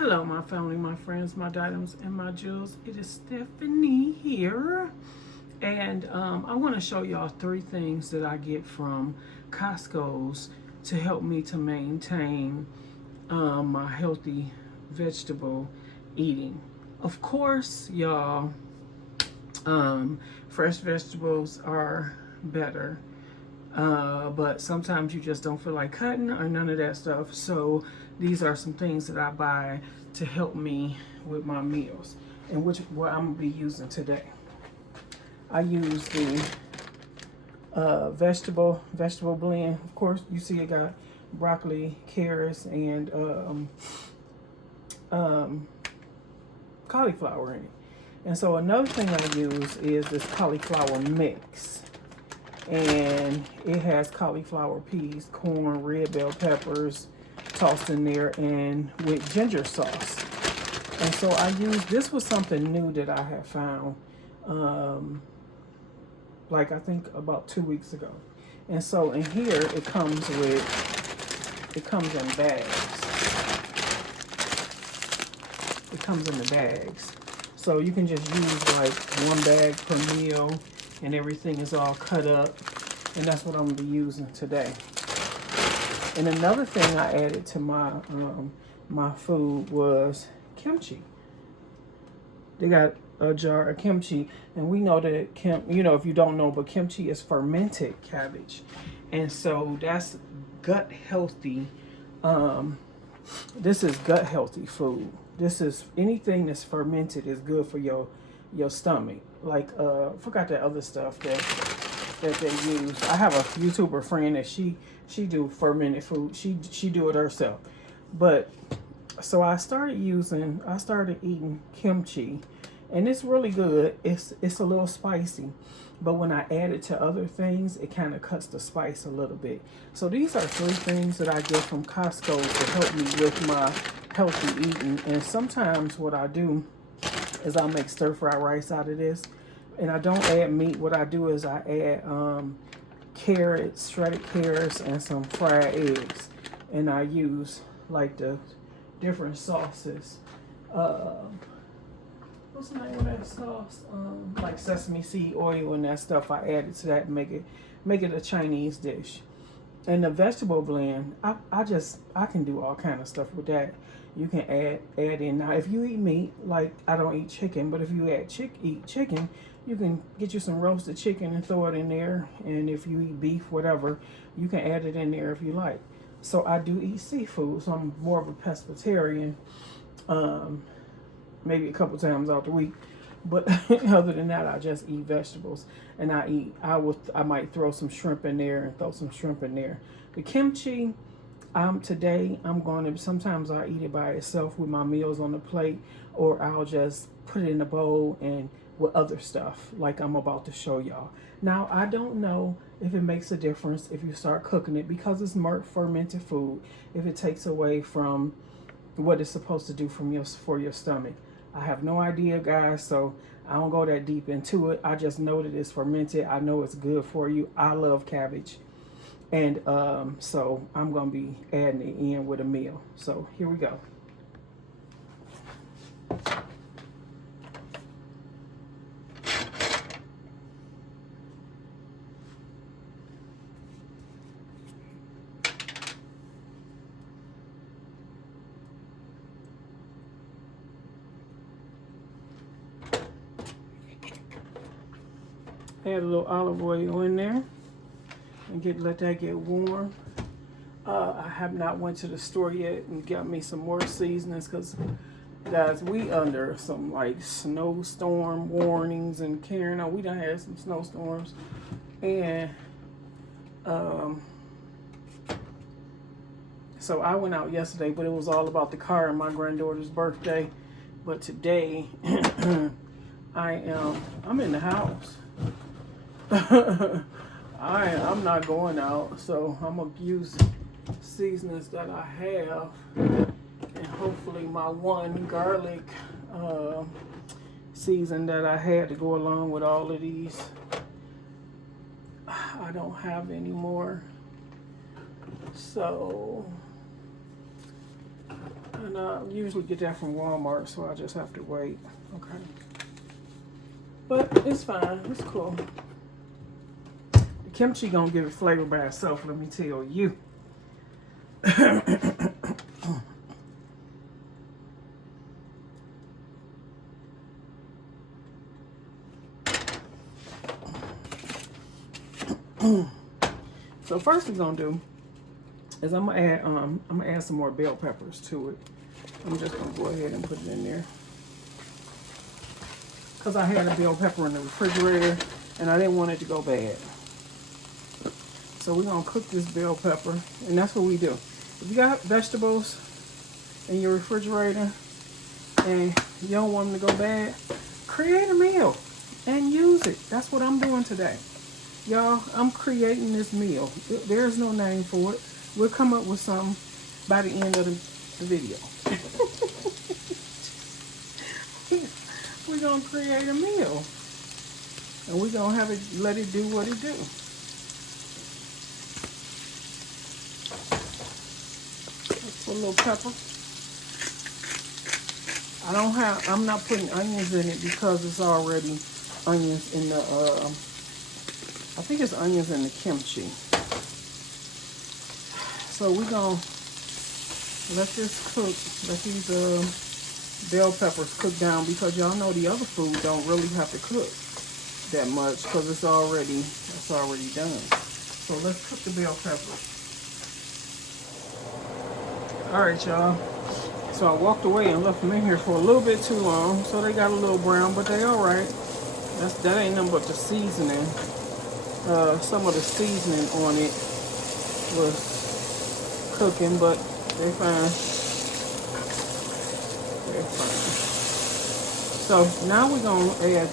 Hello, my family, my friends, my diamonds, and my jewels. It is Stephanie here. And I want to show y'all 3 things that I get from Costco's to help me to maintain my healthy vegetable eating. Of course, y'all, fresh vegetables are better. But sometimes you just don't feel like cutting or none of that stuff. So these are some things that I buy to help me with my meals, and what I'm gonna be using today. I use the vegetable blend. Of course, you see it got broccoli, carrots, and um, cauliflower in it. And so another thing I use is this cauliflower mix. And it has cauliflower, peas, corn, red bell peppers tossed in there, and with ginger sauce. And so this was something new that I had found, like I think about 2 weeks ago. And so in here it comes in bags. It comes in the bags. So you can just use like 1 bag per meal, and everything is all cut up. And that's what I'm gonna be using today. And another thing I added to my food was kimchi. They got a jar of kimchi, and we know that if you don't know, but kimchi is fermented cabbage, and so that's gut healthy. This is gut healthy food. This is anything that's fermented is good for your stomach. Like forgot that other stuff that they use. I have a YouTuber friend that she do fermented food. She do it herself. But so I started eating kimchi, and it's really good. It's a little spicy, but when I add it to other things, it kind of cuts the spice a little bit. So these are 3 things that I get from Costco to help me with my healthy eating. And sometimes what I do is I'll make stir fry rice out of this. And I don't add meat. What I do is I add carrots, shredded carrots, and some fried eggs. And I use like the different sauces. What's the name of that sauce? Like sesame seed oil and that stuff. I added to that and make it a Chinese dish. And the vegetable blend, I can do all kind of stuff with that. You can add in. Now, if you eat meat, like I don't eat chicken, but if you eat chicken, you can get you some roasted chicken and throw it in there. And if you eat beef, whatever, you can add it in there if you like. So I do eat seafood, so I'm more of a pescatarian, maybe a couple times out the week. But other than that, I just eat vegetables, and I might throw some shrimp in there and throw some shrimp in there. The kimchi, today I'm going to, sometimes I eat it by itself with my meals on the plate, or I'll just put it in a bowl and with other stuff like I'm about to show y'all. Now, I don't know if it makes a difference if you start cooking it, because it's fermented food, if it takes away from what it's supposed to do for your stomach. I have no idea, guys, so I don't go that deep into it. I just know that it's fermented. I know it's good for you. I love cabbage. And so I'm going to be adding it in with a meal. So here we go. Add a little olive oil in there and let that get warm. I have not went to the store yet and got me some more seasonings, because guys, we under some like snowstorm warnings in Carolina. We done had some snowstorms, and so I went out yesterday, but it was all about the car and my granddaughter's birthday. But today I'm in the house. I'm not going out, so I'm gonna use seasonings that I have, and hopefully my one garlic season that I had to go along with all of these, I don't have anymore. So And I usually get that from Walmart, so I just have to wait. Okay. But it's fine. It's cool. The kimchi gonna give it flavor by itself, let me tell you. So first we're gonna do is I'm gonna add some more bell peppers to it. I'm just gonna go ahead and put it in there because I had a bell pepper in the refrigerator and I didn't want it to go bad. So we're gonna cook this bell pepper, and that's what we do. If you got vegetables in your refrigerator and you don't want them to go bad, create a meal and use it. That's what I'm doing today. Y'all, I'm creating this meal. There's no name for it. We'll come up with something by the end of the video. We're going to create a meal. And we're going to have it, let it do what it do. Let's put a little pepper. I'm not putting onions in it because it's already onions in the, I think it's onions in the kimchi. So we're going to let this cook, let these bell peppers cook down, because y'all know the other food don't really have to cook that much because it's already done. So let's cook the bell peppers. All right, y'all. So I walked away and left them in here for a little bit too long, so they got a little brown, but they all right. That ain't nothing but the seasoning. Some of the seasoning on it was cooking, but they're fine. They're fine. So now we're gonna add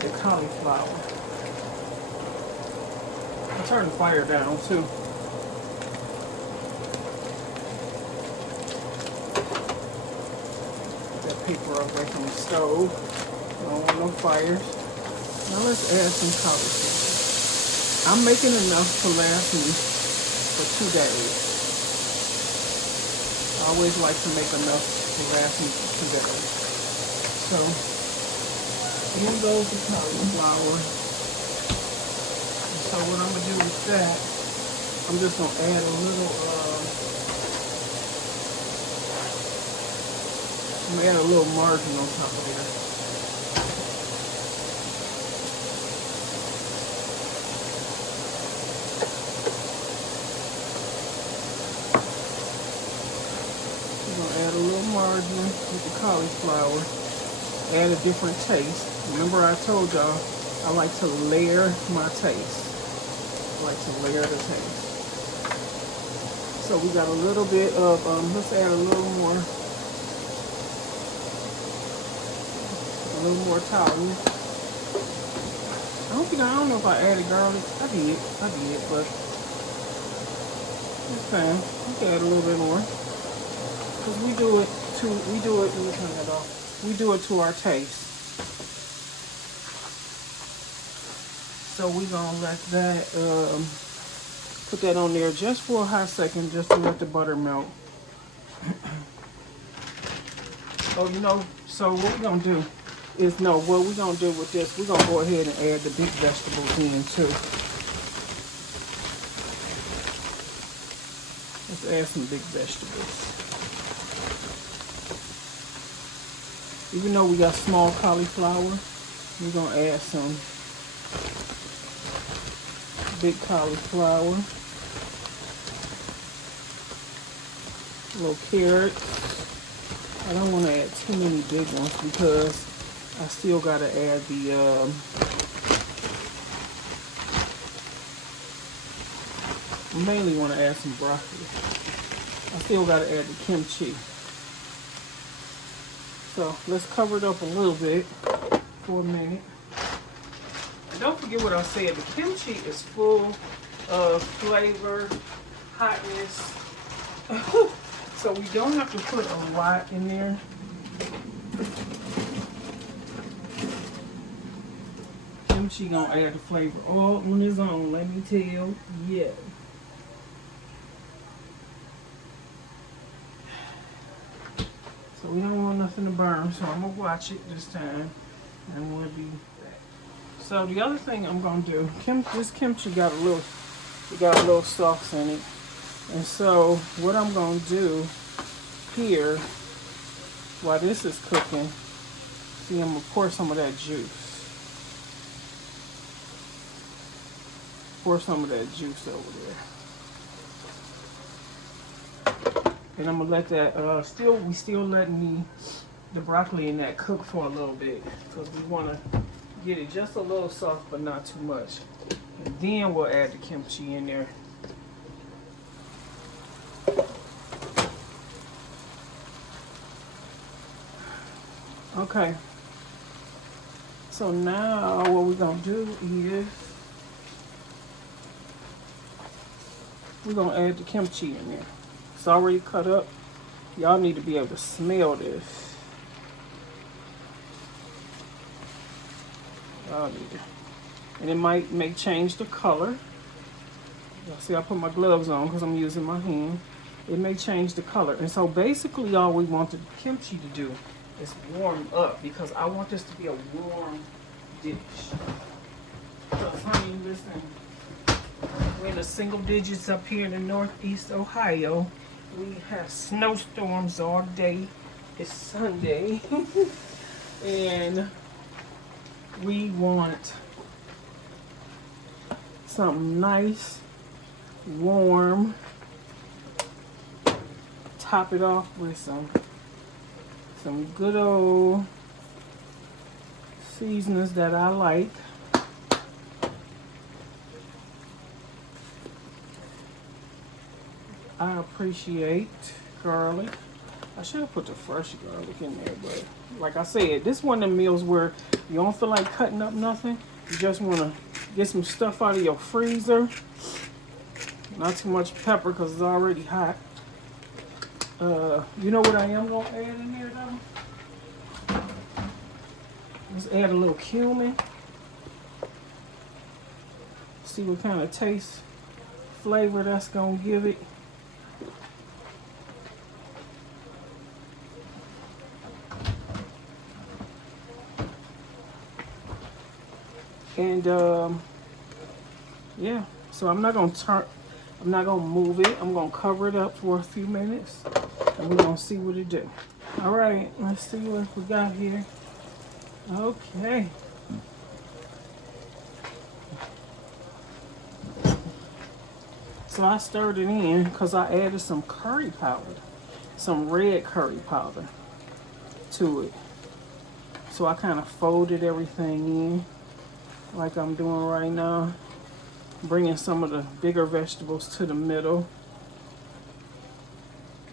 the cauliflower. I'll turn the fire down too. Put that paper away from the stove. Don't want no fires. Now let's add some cauliflower. I'm making enough to last me for 2 days. I always like to make enough to last me for 2 days. So, in goes the cauliflower. And so what I'm going to do with that, I'm just going to add a little, I'm going to add a little margarine on top of there. Add a little margarine with the cauliflower. Add a different taste. Remember I told y'all I like to layer my taste. I like to layer the taste. So we got a little bit of, let's add a little more thyme. I don't know if I added garlic. I did, but it's fine. We can add a little bit more. Because we do it, let me turn that off. We do it to our taste. So we're going to let that, put that on there just for a hot second, just to let the butter melt. Oh, so what we're going to do is, what we're going to do with this, we're going to go ahead and add the big vegetables in too. Let's add some big vegetables. Even though we got small cauliflower, we're going to add some big cauliflower. Little carrots. I don't want to add too many big ones because I still got to add the I mainly want to add some broccoli. I still got to add the kimchi. So let's cover it up a little bit for a minute. And don't forget what I said. The kimchi is full of flavor, hotness. So we don't have to put a lot in there. Kimchi gonna add the flavor all on its own, let me tell you. Yeah. So we don't want nothing to burn, so I'm gonna watch it this time, and we'll be back. So the other thing I'm gonna do, this kimchi got a little sauce in it, and so what I'm gonna do here, while this is cooking, see, I'm gonna pour some of that juice. Pour some of that juice over there. And I'm gonna let that, we still letting the broccoli in that cook for a little bit, because we wanna get it just a little soft, but not too much. And then we'll add the kimchi in there. Okay. So now what we're gonna do is we're gonna add the kimchi in there. It's already cut up. Y'all need to be able to smell this. Y'all need to. And it may change the color. Y'all see, I put my gloves on because I'm using my hand. It may change the color. And so basically all we want the kimchi to do is warm up, because I want this to be a warm dish. Because honey, listen, we're in the single digits up here in the Northeast Ohio. We have snowstorms all day. It's Sunday. And we want something nice, warm. Top it off with some good old seasonings that I like. I appreciate garlic. I should have put the fresh garlic in there, but like I said, this one of them meals where you don't feel like cutting up nothing. You just want to get some stuff out of your freezer. Not too much pepper because it's already hot. You know what I am going to add in there though? Let's add a little cumin. See what kind of taste, flavor that's going to give it. And yeah, so I'm not gonna move it. I'm gonna cover it up for a few minutes, and we're gonna see what it do. All right, let's see what we got here. Okay. So I stirred it in because I added some curry powder, some red curry powder to it. So I kind of folded everything in like I'm doing right now, bringing some of the bigger vegetables to the middle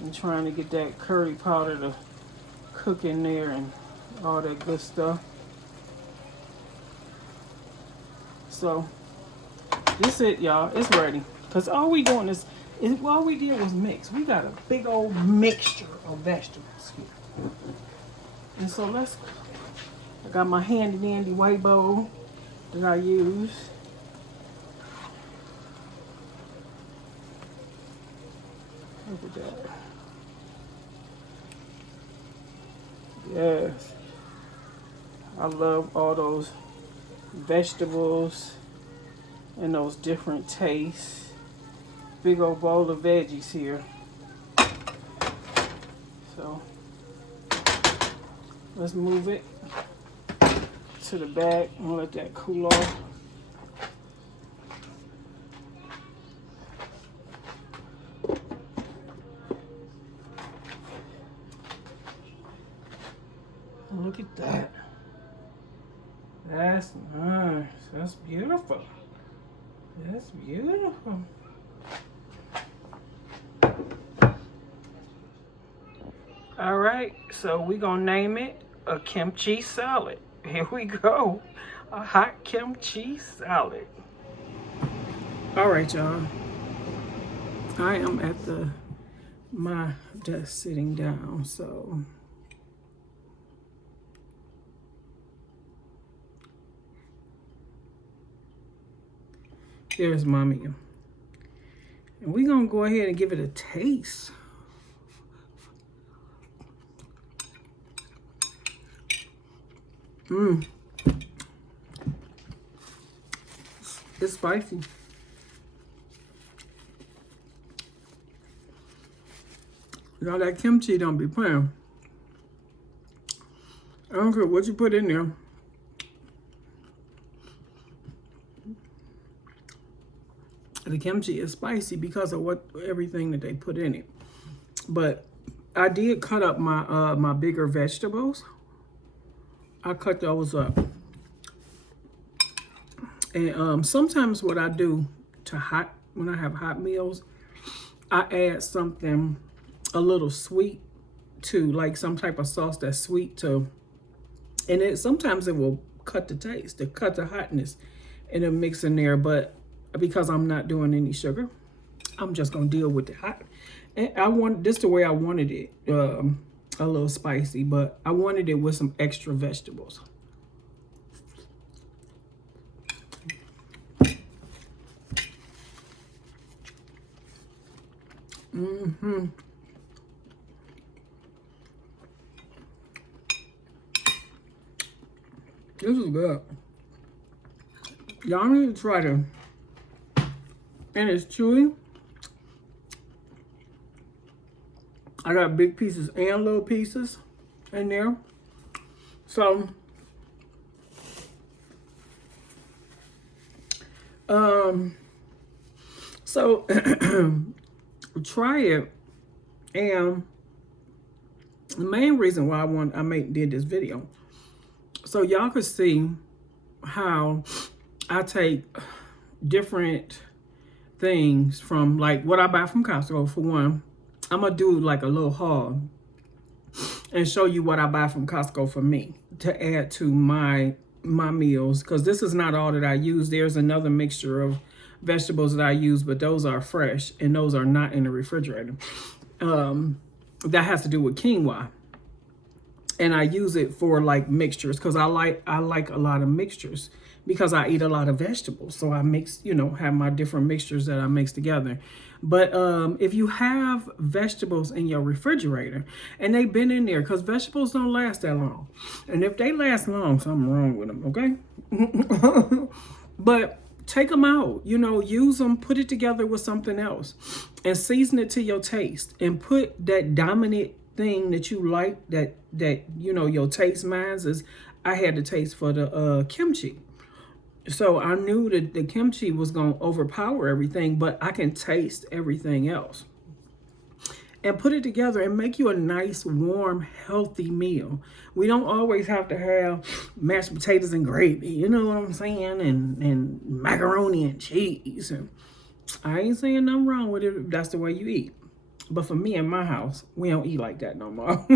and trying to get that curry powder to cook in there and all that good stuff. So this it, y'all. It's ready. Because all we doing is all we did was mix. We got a big old mixture of vegetables here. And so I got my handy dandy white bowl that I use. Look at that. Yes. I love all those vegetables and those different tastes. Big old bowl of veggies here. So let's move it to the back and let that cool off. Look at that. That's nice. That's beautiful. That's beautiful. All right, so we're gonna name it a kimchi salad. Here we go, a hot kimchi salad. All right, y'all. I am at my desk sitting down, so there's my meal. And we're gonna go ahead and give it a taste. Mmm. It's spicy. Y'all, that kimchi don't be playing. I don't care what you put in there. The kimchi is spicy because of everything that they put in it. But I did cut up my my bigger vegetables. I cut those up. And sometimes what I do when I have hot meals, I add something a little sweet to, like some type of sauce that's sweet to, and sometimes it will cut the taste, cut the hotness, and it mix in there. But because I'm not doing any sugar, I'm just gonna deal with the hot. And this the way I wanted it, a little spicy, but I wanted it with some extra vegetables. Mm-hmm. This is good. Y'all need to try this. And it's chewy. I got big pieces and little pieces in there. So, try it. And the main reason why I did this video, so y'all could see how I take different things from, like, what I buy from Costco. For one, I'm gonna do like a little haul and show you what I buy from Costco for me to add to my meals, because this is not all that I use. There's another mixture of vegetables that I use, but those are fresh and those are not in the refrigerator. That has to do with quinoa, and I use it for like mixtures, because I like a lot of mixtures because I eat a lot of vegetables. So I mix, have my different mixtures that I mix together. But if you have vegetables in your refrigerator and they've been in there, because vegetables don't last that long, and if they last long, something wrong with them, okay? But take them out, use them, put it together with something else, and season it to your taste, and put that dominant thing that you like, that your taste minds is. I had the taste for the kimchi. So I knew that the kimchi was going to overpower everything, but I can taste everything else. And put it together and make you a nice, warm, healthy meal. We don't always have to have mashed potatoes and gravy, you know what I'm saying? And macaroni and cheese. And I ain't saying nothing wrong with it if that's the way you eat. But for me in my house, we don't eat like that no more.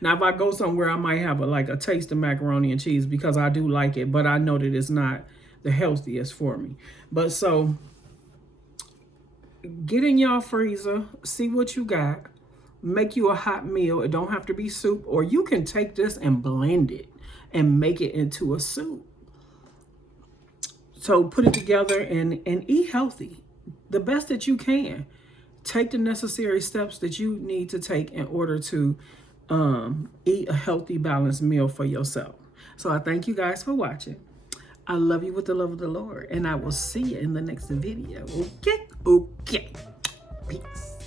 Now, if I go somewhere, I might have a taste of macaroni and cheese because I do like it, but I know that it's not the healthiest for me. But so, get in your freezer, see what you got, make you a hot meal. It don't have to be soup, or you can take this and blend it and make it into a soup. So put it together and eat healthy, the best that you can. Take the necessary steps that you need to take in order to eat a healthy, balanced meal for yourself. So I thank you guys for watching. I love you with the love of the Lord, and I will see you in the next video. Okay? Peace.